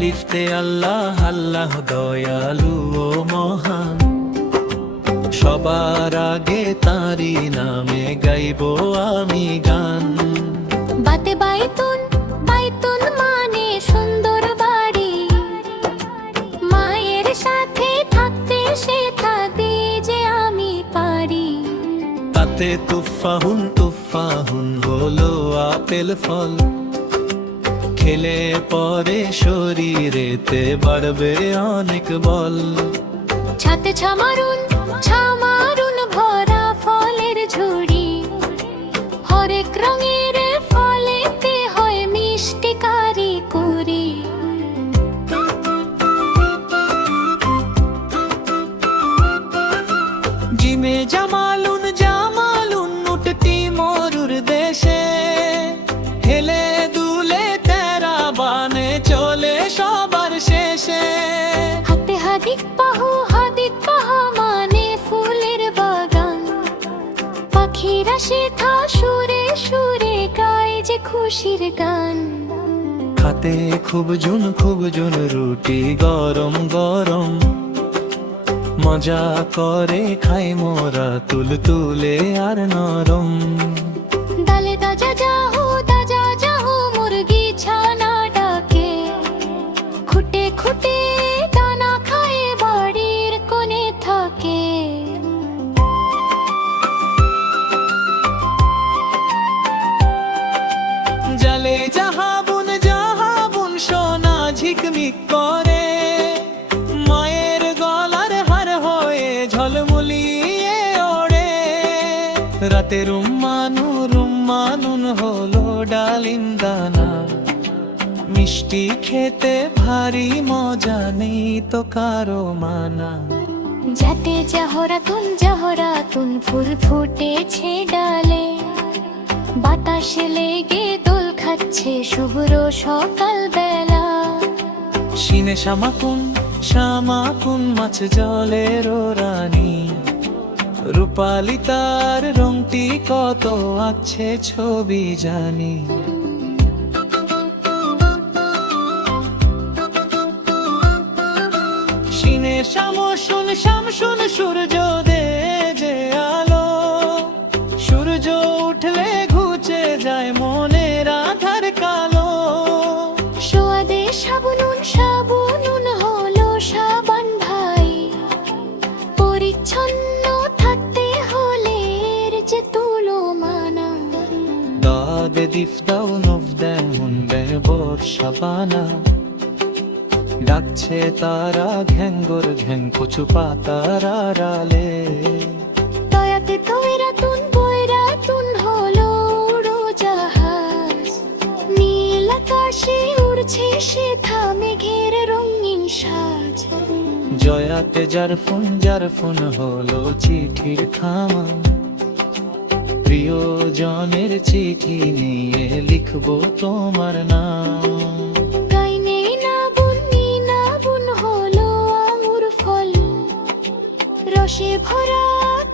লিফতে আল্লাহ আল্লাহ দয়ালু ও মহান, সবার আগে তাঁরই নামে গাইবো আমি গান। বাতে বাইতুন, বাইতুন মানে সুন্দর বাড়ি, মায়ের সাথে থাকতে শেখাতে যে আমি পারি। তাতে তুফাহুন তুফাহুন হলো আপেল ফল, খেলে পরে শরীরেতে বাড়বে অনেক বল। ছাতে ছামারুন, ছামারুন ভরা ফলের ঝুড়ি, হরেক রঙের ফলেতে হয় মিষ্টি কারিকুরি। জিমে জামালুন জামালুন উঠতি মরুর দেশে, হেলে দুলে তেরা বানে চলে সবার শেষে। হাতে হাদিক পাহু, হাদিক পাহা মানে ফুলের বাগান, পাখিরা শেখা সুরে সুরে গায় যে খুশির গান। খাতে খুব জুন রুটি গরম গরম, মজা করে খাই মোরা তুলতুলে আর নরম। ডালে দাজা যাহো মুরগি ছানা ডাকে, খুঁটে খুঁটে দানা খায় বাড়ির কোণে থাকে। জালে জাহাবুন জাহাবুন সোনা ঝিকমিক করে, মায়ের গলার হার হয়ে ঝলমলিয়ে ওড়ে। রাতে রুম্মানুন হলো ডালিম দানা, মিষ্টি খেতে ভারী মজা নেই তো কারো মানা। যাতে জাহরাতুন ফুল ফুটেছে ডালে, বাতাসে লেগে দোল খাচ্ছে শুভ্র সকাল বেলা। শিনে শামাকুন মাছ জলের রানী, রূপালি তার রংটি কত আছে ছবি জানি। শিনে শামসুন সূর্য দে যে আলো, সূর্য উঠলে ঘুচে যায় মনের আধার কালো। সোয়াদে সাবুনুন হলো সাবান ভাই, পরিচ্ছন্ন থাকতে হলে এর যে তুলো মানা। দাবে দিফদাউ নফদাহুন বেবর শাবানা, ডাকছে তারা ঘ্যাঙ্গর ঘ্যাং কচু পাতার আড়ালে। দয়াতে বৈরাতুন হলো উড়োজাহাজ, নীল আকাশে উড়ছে সেথা মেঘের রঙিন সাজ। জয়াতে জারফুন হলো চিঠির খামা, প্রিয়জনের চিঠি নিয়ে লিখবো তোমার নাম। গাইনে নাবুন হলো আঙুর ফল, রসে ভরা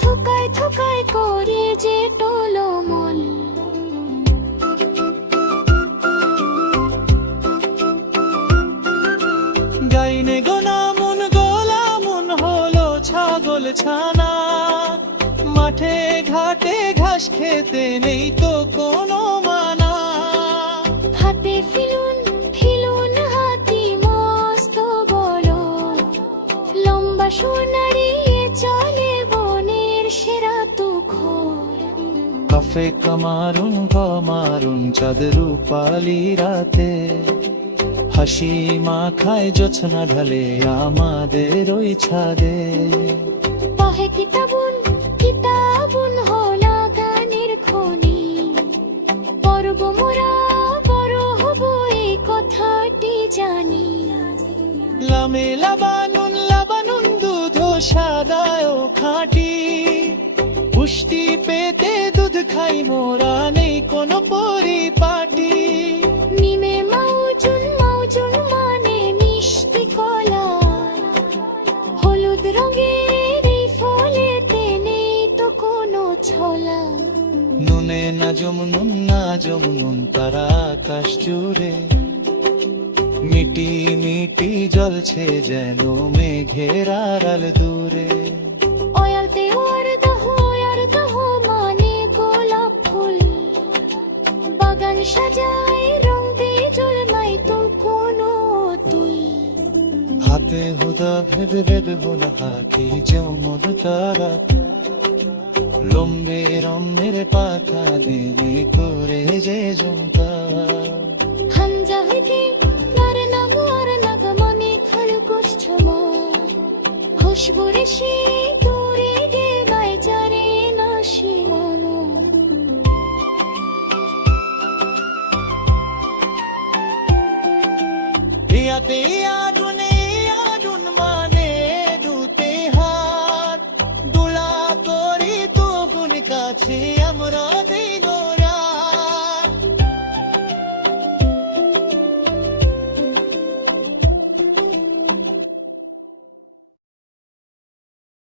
থোকায় থোকায় করে যে টলমল। গাইনে গোলামুন হলো ছাগল ছানা, মাঠে ঘাটে ঘাস খেতে নেই তো কোনো মানা। হাতে ফিলুন হাতি মস্ত বড়, লম্বা সোনারিয়ে চলে বনের সেরা তুখোর। কাফে কামারুন চাঁদ রূপালি রাতে, হাসি মাখায় জোছনা ঢালে আমাদের ওই ছাদে। পাহে কিতাবুন হলা গানের খনি, পর্ব মোরা বড় হব এই কথাটি জানি। লামে লাবানুন দুধ সাদায় খাঁটি, পুষ্টি পেতে দুধ খাই মোরা নেই কোনো পরিপাটি। নিমে মাউজুন মানে মিষ্টি কলা, হলুদ রঙের এই ফলেতে নেই তো কোনো ছোলা। নুনে নাজম নুন তারা আকাশ জুড়ে, মিটি মিটি জ্বলছে যেন মেঘের আড়াল দূরে। অয়ালতে আর দহ মানে গোলাপ ফুল, বাগান সাজায় রং দিয়ে জলমাই তুল কোনো তুল। হাতে হুদা ভেদ ভেদ বোনা হাকি যেমন তারা, লম্বে রম্বের পাখা দিনে করে যে ঝুমকা। হাঞ্জা হইতে নার নাগ মনে খলকুশ ছমা, খুশবুরে সে দূরে গে বাইচারে না সীমানো। ইয়াতে